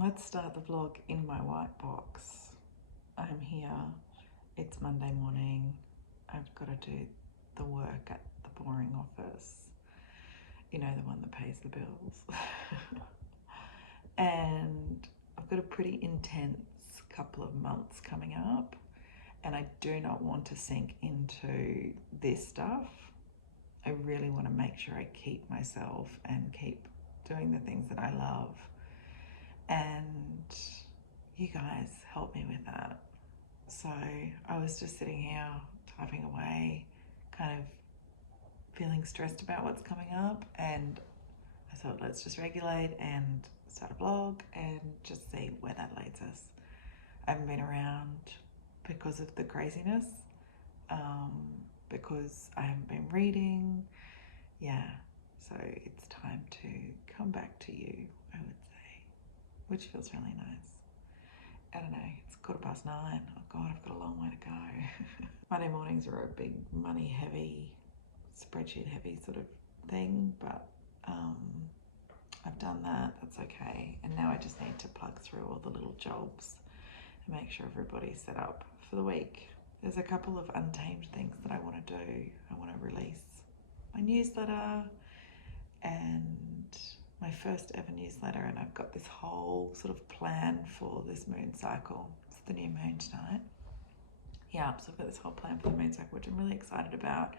Let's start the vlog in my white box. I'm here. It's Monday morning. I've got to do the work at the boring office. You know, the one that pays the bills. And I've got a pretty intense couple of months coming up, and I do not want to sink into this stuff. I really want to make sure I keep myself and keep doing the things that I love. And you guys help me with that. So I was just sitting here typing away, kind of feeling stressed about what's coming up, and I thought, let's just regulate and start a blog and just see where that leads us. I haven't been around because of the craziness, because I haven't been reading. Yeah, so it's time to come back to you, I would say, which feels really nice. I don't know, it's 9:15. Oh God, I've got a long way to go. Monday mornings are a big money heavy, spreadsheet heavy sort of thing, but I've done that, that's okay. And now I just need to plug through all the little jobs and make sure everybody's set up for the week. There's a couple of untamed things that I want to do. I want to release my newsletter and my first ever newsletter, and I've got this whole sort of plan for this moon cycle. It's the new moon tonight. Yeah, so I've got this whole plan for the moon cycle, which I'm really excited about,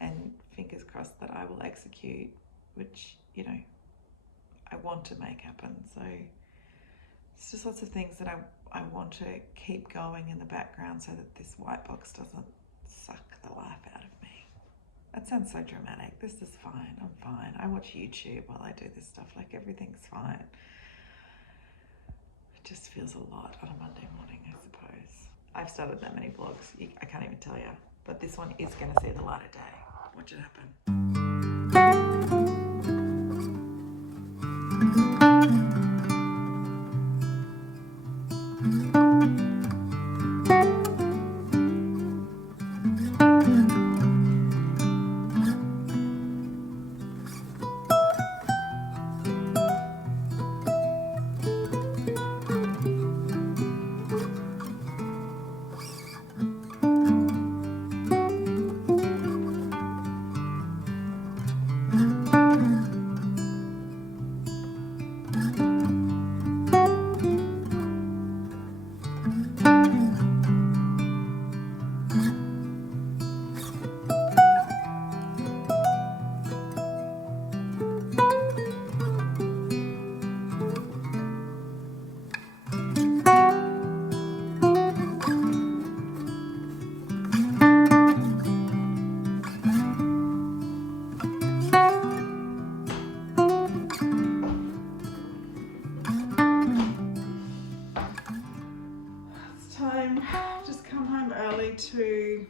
and fingers crossed that I will execute, which, you know, I want to make happen. So it's just lots of things that I want to keep going in the background so that this white box doesn't suck the life out of me. That sounds so dramatic. This is fine. I'm fine. I watch YouTube while I do this stuff. Like, everything's fine. It just feels a lot on a Monday morning, I suppose. I've started that many vlogs. I can't even tell you. But this one is going to see the light of day. Watch it happen. Just come home early to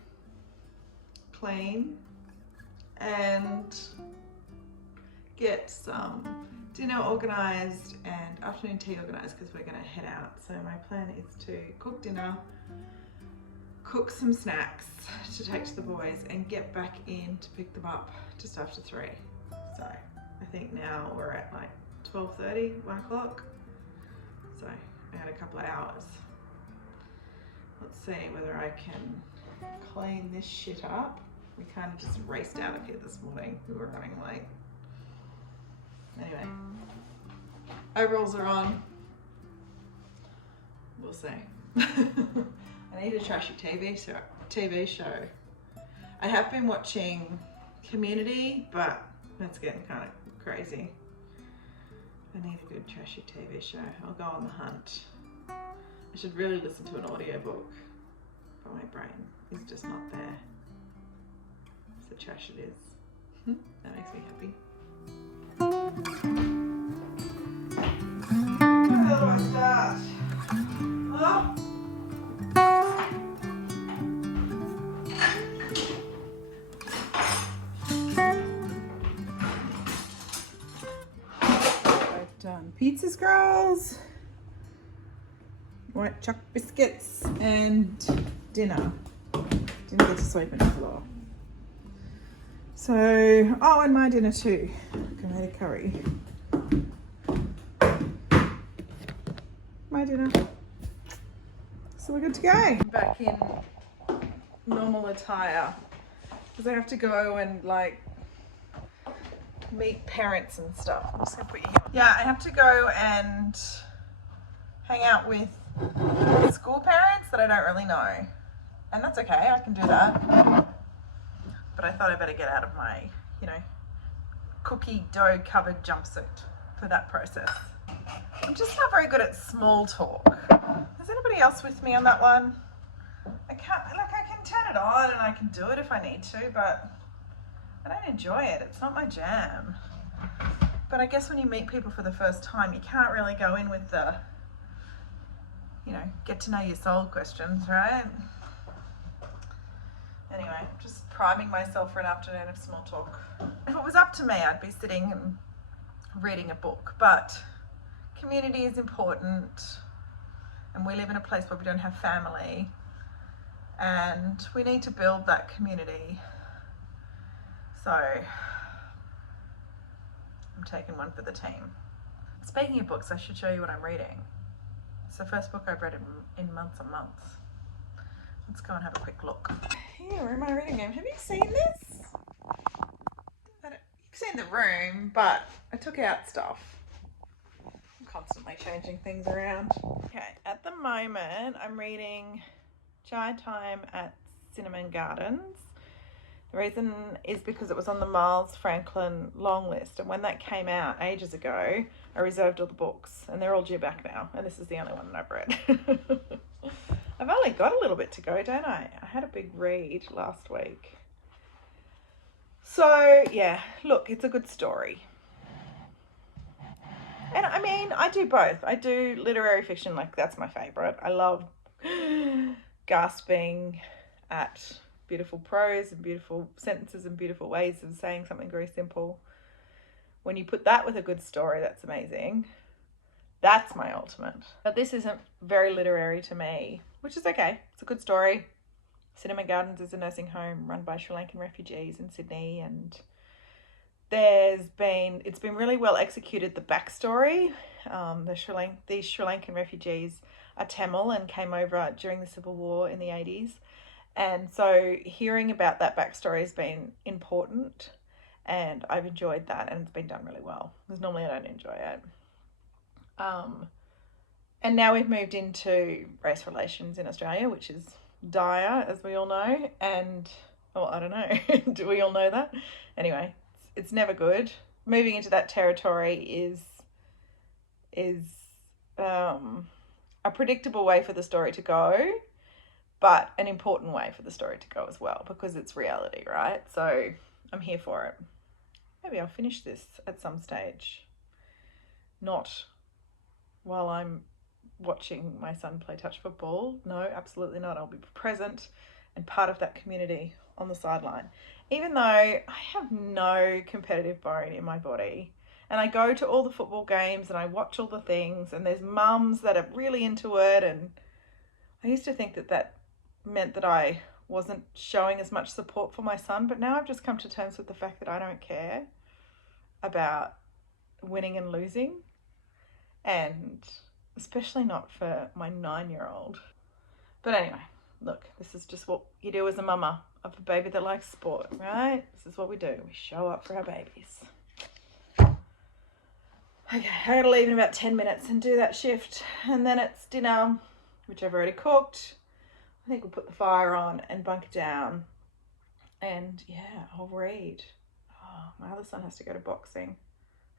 clean and get some dinner organised and afternoon tea organised, because we're going to head out. So my plan is to cook dinner, cook some snacks to take to the boys, and get back in to pick them up just after 3. So I think now we're at like 12:30, 1 o'clock. So I had a couple of hours. Let's see whether I can clean this shit up. We kind of just raced out of here this morning. We were running late. Anyway, overalls are on. We'll see. I need a trashy TV show. I have been watching Community, but that's getting kind of crazy. I need a good trashy TV show. I'll go on the hunt. I should really listen to an audiobook, but my brain is just not there. So trash it is. That makes me happy. How do I start? Oh. I've done pizza scrolls, white choc biscuits, and dinner. Didn't get to sweep any floor. So, oh, and my dinner too. I made a curry. my dinner. So we're good to go. Back in normal attire because I have to go and like meet parents and stuff. I'm just gonna put you here. Yeah, I have to go and hang out with school parents that I don't really know. And that's okay, I can do that. But I thought I better get out of my, cookie dough covered jumpsuit for that process. I'm just not very good at small talk. Is anybody else with me on that one? I can turn it on and I can do it if I need to, but I don't enjoy it. It's not my jam. But I guess when you meet people for the first time, you can't really go in with the, get to know your soul questions, right? Anyway, just priming myself for an afternoon of small talk. If it was up to me, I'd be sitting and reading a book, but community is important, and we live in a place where we don't have family, and we need to build that community. So I'm taking one for the team. Speaking of books, I should show you what I'm reading. It's the first book I've read in months and months. Let's go and have a quick look. Here in my reading room. Have you seen this? You've seen the room, but I took out stuff. I'm constantly changing things around. Okay, at the moment I'm reading Chai Time at Cinnamon Gardens. The reason is because it was on the Miles Franklin long list, and when that came out ages ago, I reserved all the books, and they're all due back now, and this is the only one that I've read. I've only got a little bit to go, don't I? I had a big read last week. So, yeah, look, it's a good story. And I mean, I do both. I do literary fiction, like that's my favourite. I love gasping at beautiful prose and beautiful sentences and beautiful ways of saying something very simple. When you put that with a good story, that's amazing. That's my ultimate. But this isn't very literary to me, which is okay. It's a good story. Cinnamon Gardens is a nursing home run by Sri Lankan refugees in Sydney, and it's been really well executed, the backstory. These Sri Lankan refugees are Tamil and came over during the Civil War in the 80s. And so hearing about that backstory has been important, and I've enjoyed that, and it's been done really well, because normally I don't enjoy it. And now we've moved into race relations in Australia, which is dire, as we all know. And, I don't know, do we all know that? Anyway, it's never good. Moving into that territory is a predictable way for the story to go, but an important way for the story to go as well, because it's reality, right? So I'm here for it. Maybe I'll finish this at some stage. Not while I'm watching my son play touch football. No, absolutely not. I'll be present and part of that community on the sideline. Even though I have no competitive bone in my body, and I go to all the football games and I watch all the things, and there's mums that are really into it, and I used to think that meant that I wasn't showing as much support for my son, but now I've just come to terms with the fact that I don't care about winning and losing, and especially not for my 9-year-old. But anyway, look, this is just what you do as a mama of a baby that likes sport, right? This is what we do. We show up for our babies. Okay, I gotta leave in about 10 minutes and do that shift, and then it's dinner, which I've already cooked. I think we'll put the fire on and bunker down, and yeah, I'll read. Oh, my other son has to go to boxing.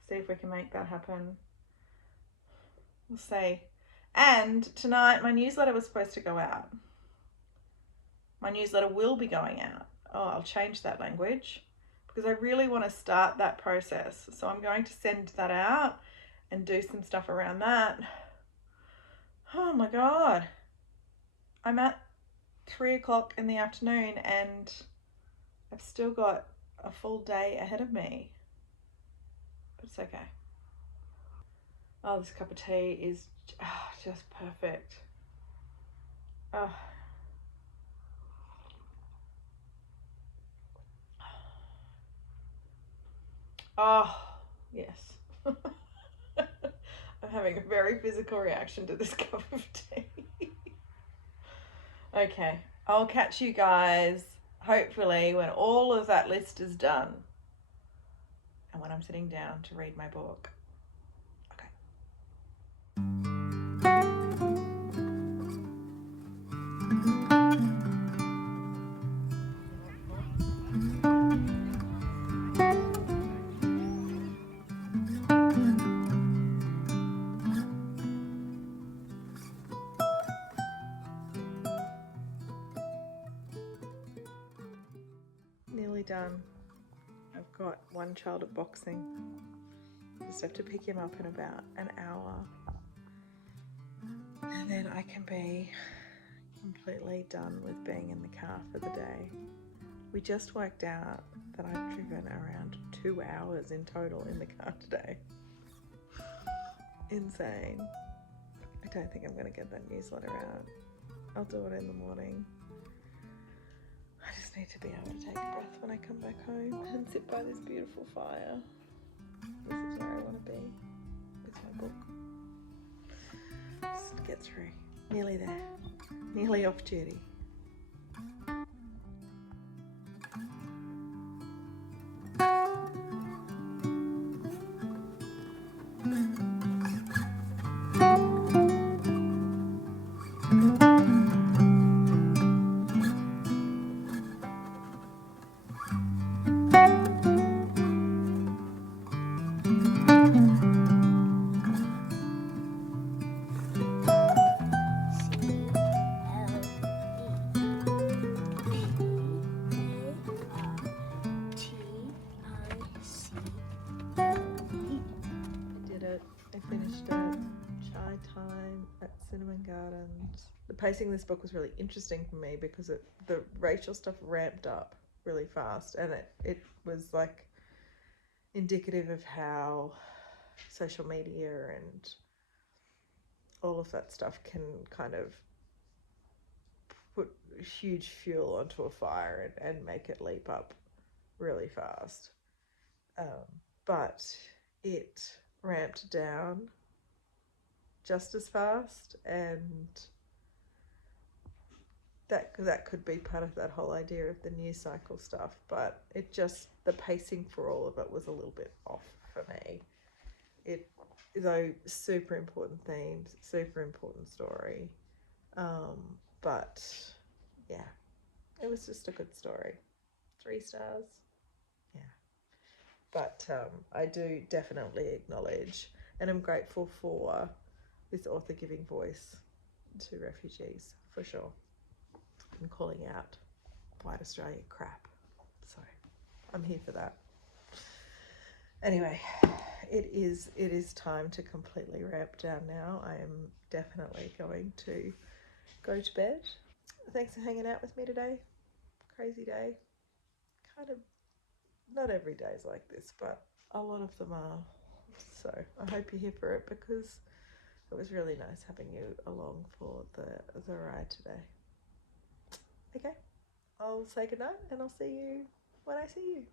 See if we can make that happen. We'll see. And tonight, my newsletter was supposed to go out. My newsletter will be going out. Oh, I'll change that language, because I really want to start that process. So I'm going to send that out and do some stuff around that. Oh my God. I'm at 3:00 in the afternoon and I've still got a full day ahead of me. But it's okay. Oh, this cup of tea is just perfect. Oh. Oh, yes. I'm having a very physical reaction to this cup of tea. Okay, I'll catch you guys hopefully when all of that list is done and when I'm sitting down to read my book. Okay. Nearly done. I've got one child at boxing. Just have to pick him up in about an hour. And then I can be completely done with being in the car for the day. We just worked out that I've driven around 2 hours in total in the car today. Insane. I don't think I'm going to get that newsletter out. I'll do it in the morning. I just need to be able to take a breath when I come back home and sit by this beautiful fire. This is where I want to be with my book. Just get through. Nearly there. Nearly off duty. Pacing this book was really interesting for me because the racial stuff ramped up really fast, and it was like indicative of how social media and all of that stuff can kind of put huge fuel onto a fire and make it leap up really fast. But it ramped down just as fast, and that could be part of that whole idea of the news cycle stuff, but it just, the pacing for all of it was a little bit off for me. It, though, super important themes, super important story, but yeah, it was just a good story. 3 stars. Yeah. But I do definitely acknowledge and I'm grateful for this author giving voice to refugees, for sure, and calling out white Australia crap. So I'm here for that. Anyway, it is time to completely ramp down now. I am definitely going to go to bed. Thanks for hanging out with me today. Crazy day. Kind of, not every day is like this, but a lot of them are. So I hope you're here for it because it was really nice having you along for the ride today. Okay, I'll say goodnight and I'll see you when I see you.